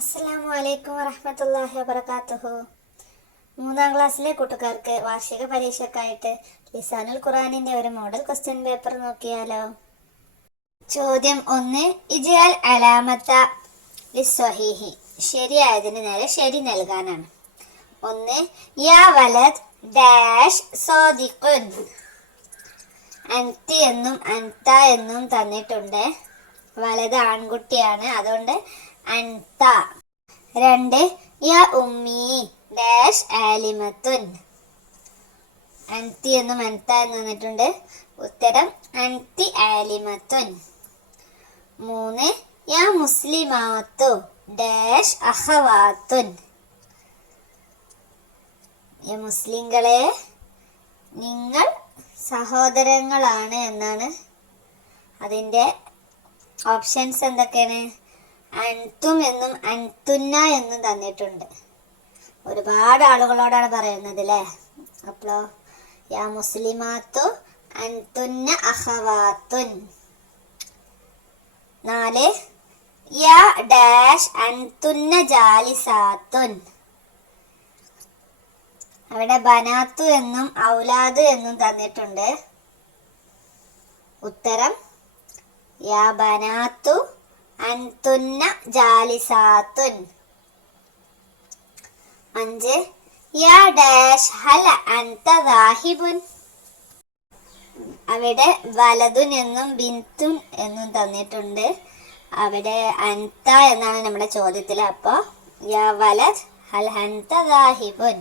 അസ്സലാമു അലൈക്കും വറഹ്മത്തുള്ളാഹി വബറകാതുഹു. 3ാം ക്ലാസ്സിലെ കൂട്ടുകാർക്ക് വാർഷിക പരീക്ഷയ്ക്കായിട്ട് ലിസാനുൽ ഖുർആനിന്റെ ഒരു മോഡൽ ക്വസ്റ്റ്യൻ പേപ്പർ നോക്കിയാലോ. ചോദ്യം 1. ഇജ്അൽ അലാമത്ത ലിസ്സഹീഹി. ശരിയായതിന് നേരെ ശരി നൽകാനാണ്. 1. യാ വലദ് ഡാഷ് സാദിഖുൻ. അൻതി എന്നും അൻത എന്നും തന്നിട്ടുണ്ട്. വലത് ആൺകുട്ടിയാണ്, അതുകൊണ്ട് അൻത. 2. യാ ഉമ്മി ഡാഷ് ആലിമത്തുൻ. അൻതി എന്നും അൻത എന്ന് തന്നിട്ടുണ്ട്. ഉത്തരം അൻതി ആലിമത്തുൻ. 3. യാ മുസ്ലിമാത്തു ഡാഷ് അഖവാത്തുൻ. മുസ്ലിങ്ങളെ, നിങ്ങൾ സഹോദരങ്ങളാണ് എന്നാണ്. അതിൻ്റെ ഓപ്ഷൻസ് എന്തൊക്കെയാണ്? അൻതും എന്നും അൻതുന്ന എന്നും തന്നിട്ടുണ്ട്. ഒരുപാട് ആളുകളോടാണ് പറയുന്നത് അല്ലേ. അപ്പോഴോ യാ മുസ്ലിമാത്തു അൻതുന്ന അഖവാത്തുൻ. 4. യാ ഡാഷ് അൻതുന്ന ജാലിസാത്തുൻ. അവിടെ ബനാത്തു എന്നും ഔലാദ് എന്നും തന്നിട്ടുണ്ട്. ഉത്തരം യാ ബനാത്തു അൻതുന്ന ജാലിസാത്തുൻ. 5. യാ ഡാഷ് ഹൽ അൻത ദാഹിബുൻ. അവിടെ വലതുൻ എന്നും ബിന്തുൻ എന്നും തന്നിട്ടുണ്ട്. അവിടെ അൻത എന്നാണ് നമ്മുടെ ചോദ്യത്തിൽ. അപ്പോൾ യാ വലദ് ഹൽ അൻത ദാഹിബുൻ.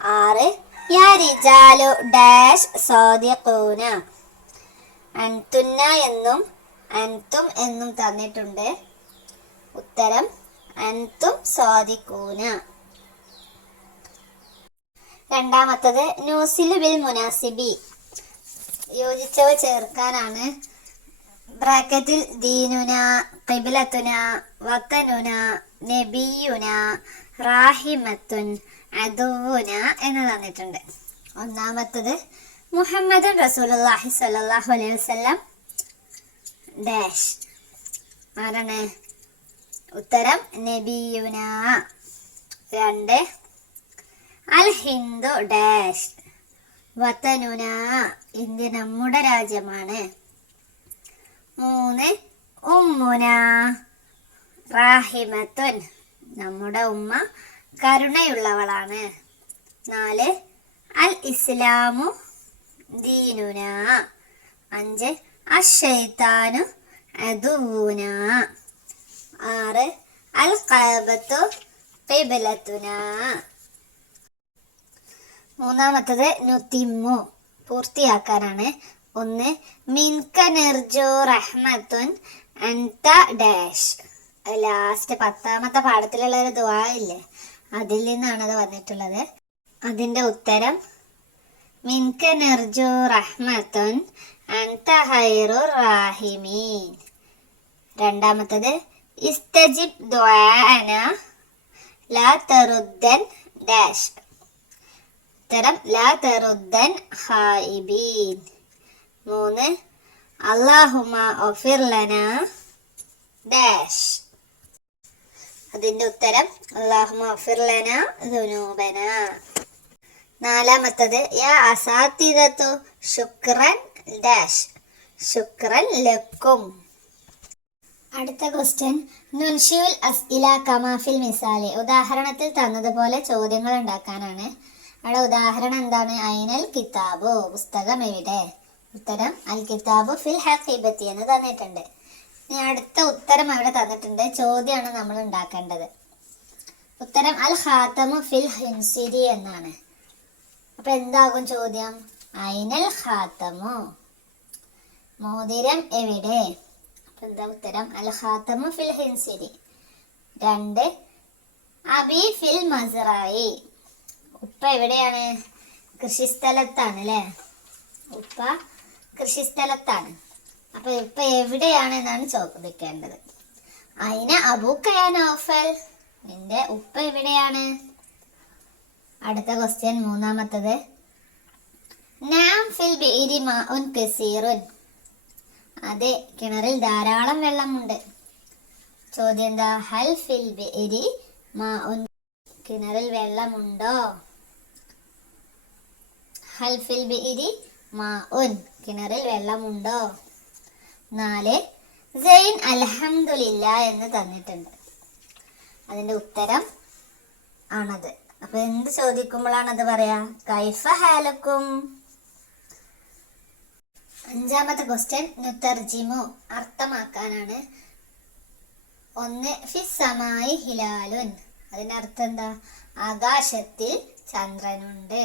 6. യാ റിജാലു ഡാഷ് സാദിഖൂന. അൻതുന്ന എന്നും അൻതും എന്നും തന്നിട്ടുണ്ട്. ഉത്തരം അൻതും സാദിഖൂന. രണ്ടാമത്തത് നൂസിലു ബിൽ മുനാസിബി. യോജിച്ചവ ചേർക്കാനാണ്. ബ്രാക്കറ്റിൽ ദീനുന, ഖിബ്ലത്തുന, വതനുന, നബിയുന, റാഹിമത്തുൻ, അദുവുന എന്ന് തന്നിട്ടുണ്ട്. ഒന്നാമത്തത് മുഹമ്മദുൻ റസൂലുള്ളാഹി സ്വല്ലല്ലാഹു അലൈഹി വസല്ലം ഡാഷ്. ആരാണ്? ഉത്തരം നബിയുന. 2. അൽ ഹിന്ദു ഡാഷ്. വതനുന. ഇന്ത്യ നമ്മുടെ രാജ്യമാണ്. 3. ഉമ്മുന റാഹിമത്തുൻ. നമ്മുടെ ഉമ്മ കരുണയുള്ളവളാണ്. 4. അൽ ഇസ്ലാമു ദീനുന. 5. അശ്ശൈത്താനു അദുവുന. 6. അൽ ഖഅബത്തു ഖിബ്ലത്തുന. മൂന്നാമത്തത് നുതിമ്മു, പൂർത്തിയാക്കാനാണ്. 1. മിൻക നിർജു റഹ്മത്തുൻ അൻത ഡാഷ്. ലാസ്റ്റ് 10ാമത്തെ പാഠത്തിലുള്ള ഒരു ദുആ ഇല്ലേ, അതിൽ നിന്നാണത് വന്നിട്ടുള്ളത്. അതിൻ്റെ ഉത്തരം മിൻക നിർജു റഹ്മത്തുൻ അൻത ഖൈറുർ റാഹിമീൻ. രണ്ടാമത്തത് ഇസ്തജിബ് ദുആന ലാ തറുദ്ദൻ ഡാഷ്. ഉത്തരം ലാ തറുദ്ദൻ ഖായിബീൻ. 3. അല്ലാഹുമ്മ ഗഫിർ ലനാ ഡാഷ്. അതിൻ്റെ ഉത്തരം അല്ലാഹുമ്മ ഗഫിർ ലനാ ദുനൂബനാ. നാലാമത്തത് യാ അസാതിദതു ശുക്രൻ ഡാഷ്. ശുക്രൻ ലക്കും. അടുത്ത ക്വസ്റ്റ്യൻ നുൻഷിയുൽ അസ്ഇല കമാഫിൽ മിസാലി. ഉദാഹരണത്തിൽ തന്നതുപോലെ ചോദ്യങ്ങൾ ഉണ്ടാക്കാനാണ്. അവിടെ ഉദാഹരണം എന്താണ്? ഐനൽ കിതാബു. പുസ്തകം എവിടെ? ഉത്തരം അൽ കിതാബു ഫിൽ ഹഖീബത്തി എന്ന് തന്നിട്ടുണ്ട്. ഇനി അടുത്ത ഉത്തരം അവിടെ തന്നിട്ടുണ്ട്. ചോദ്യമാണ് നമ്മൾ ഉണ്ടാക്കേണ്ടത്. ഉത്തരം അൽ ഖാതമു ഫിൽ ഹിൻസിരി എന്നാണ്. അപ്പൊ എന്താകും ചോദ്യം? ഐനൽ ഖാതമു. മോതിരം എവിടെ? അപ്പൊ എന്താ ഉത്തരം? അൽ ഖാതമു ഫിൽ ഹിൻസിരി. 2. അബി ഫിൽ മസ്റായി. ഉപ്പ എവിടെയാണ്? കൃഷിസ്ഥലത്താണ് അല്ലേ. ഉപ്പ കൃഷിസ്ഥലത്താണ്. അപ്പൊ ഉപ്പ എവിടെയാണ് എന്നാണ് ചോദിക്കേണ്ടത്. അയിന അബൂക്കയാ നൗഫൽ. നിന്റെ ഉപ്പ എവിടെയാണ്? അടുത്ത ക്വസ്റ്റ്യൻ മൂന്നാമത്തത് നാം ഫിൽ ബിഇരി മാഉൻ കസീറുൻ. അതെ, കിണറിൽ ധാരാളം വെള്ളമുണ്ട്. ചോദ്യം എന്താ? ഹൽ ഫിൽ ബിഇരി മാഉൻ, കിണറിൽ വെള്ളമുണ്ടോ? ഹൽ ഫിൽ ബിഇരി മാഉൻ, കിണറിൽ വെള്ളമുണ്ടോ? 4. സൈൻ അൽഹംദുലില്ല എന്ന് തന്നിട്ടുണ്ട്. അതിന്റെ ഉത്തരം ആണത്. അപ്പൊ എന്ത് ചോദിക്കുമ്പോഴാണത് പറയാ? കൈഫ ഹാലക്കും. 5-ാമത്തെ ക്വസ്റ്റ്യൻ നുതർജിമു, അർത്ഥമാക്കാനാണ്. 1. ഫിസ്സമായി ഹിലാലുൻ, അതിന്റെ അർത്ഥം എന്താ? ആകാശത്തിൽ ചന്ദ്രനുണ്ട്.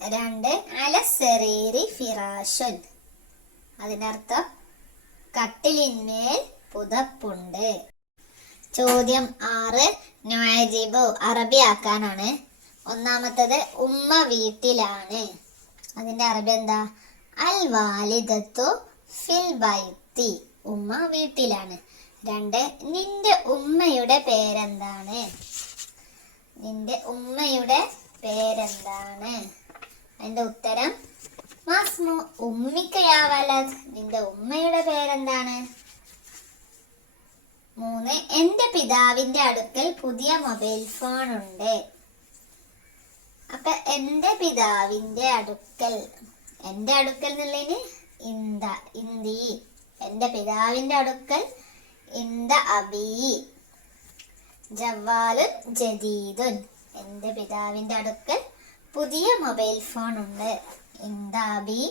2. അലസരീരി ഫിറാഷുൻ, അതിന്റെ അർത്ഥം കട്ടിലിന്മേൽ പുതപ്പുണ്ട്. ചോദ്യം 6. നുഅജിബു, അറബി ആക്കാനാണ്. 1-ാമത്തത് ഉമ്മ വീട്ടിലാണ്, അതിന്റെ അറബി എന്താ? അൽ വാലിദത്തു ഫിൽ ബൈത്തി, ഉമ്മ വീട്ടിലാണ്. 2. നിന്റെ ഉമ്മയുടെ പേരെന്താണ്? നിന്റെ ഉമ്മയുടെ പേരെന്താണ്? അതിന്റെ ഉത്തരം മാസ്മു ഉമ്മിക്ക യാ വലദ്, നിന്റെ ഉമ്മയുടെ പേരെന്താണ്? 3. എന്റെ പിതാവിന്റെ അടുക്കൽ പുതിയ മൊബൈൽ ഫോൺ ഉണ്ട്. അപ്പൊ എന്റെ പിതാവിന്റെ അടുക്കൽ, എന്റെ അടുക്കൽ എന്നുള്ളതിന് ഇന്തി, എന്റെ പിതാവിന്റെ അടുക്കൽ ഇന്ത അബി ജവാലുൻ ജദീദുൻ, എന്റെ പിതാവിന്റെ അടുക്കൽ പുതിയ മൊബൈൽ ഫോൺ ഉണ്ട്. ഇന്ത അബി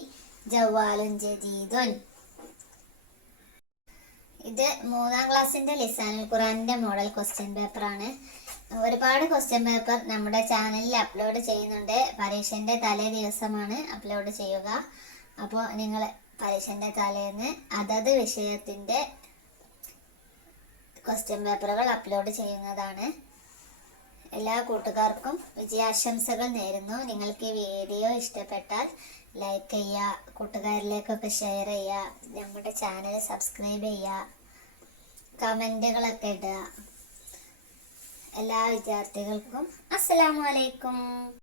ജവാലുൻ ജദീദുൻ. ഇത് 3-ാം ക്ലാസ്സിന്റെ ലിസാനുൽ ഖുർആനിന്റെ മോഡൽ ക്വസ്റ്റ്യൻ പേപ്പറാണ്. ഒരുപാട് ക്വസ്റ്റ്യൻ പേപ്പർ നമ്മുടെ ചാനലിൽ അപ്ലോഡ് ചെയ്യുന്നുണ്ട്. പരീക്ഷന്റെ തലേ ദിവസമാണ് അപ്ലോഡ് ചെയ്യുക. അപ്പോൾ നിങ്ങൾ പരീക്ഷന്റെ തലേന്ന് അതത് വിഷയത്തിന്റെ ക്വസ്റ്റ്യൻ പേപ്പറുകൾ അപ്ലോഡ് ചെയ്യുന്നതാണ്. എല്ലാ കൂട്ടുകാർക്കും വിജയാശംസകൾ നേരുന്നു. നിങ്ങൾക്ക് ഈ വീഡിയോ ഇഷ്ടപ്പെട്ടാൽ ലൈക്ക് ചെയ്യുക, കൂട്ടുകാരിലേക്കൊക്കെ ഷെയർ ചെയ്യുക, നമ്മുടെ ചാനൽ സബ്സ്ക്രൈബ് ചെയ്യുക, കമൻറ്റുകളൊക്കെ ഇടുക. എല്ലാ വിദ്യാർത്ഥികൾക്കും അസ്സലാമു അലൈക്കും.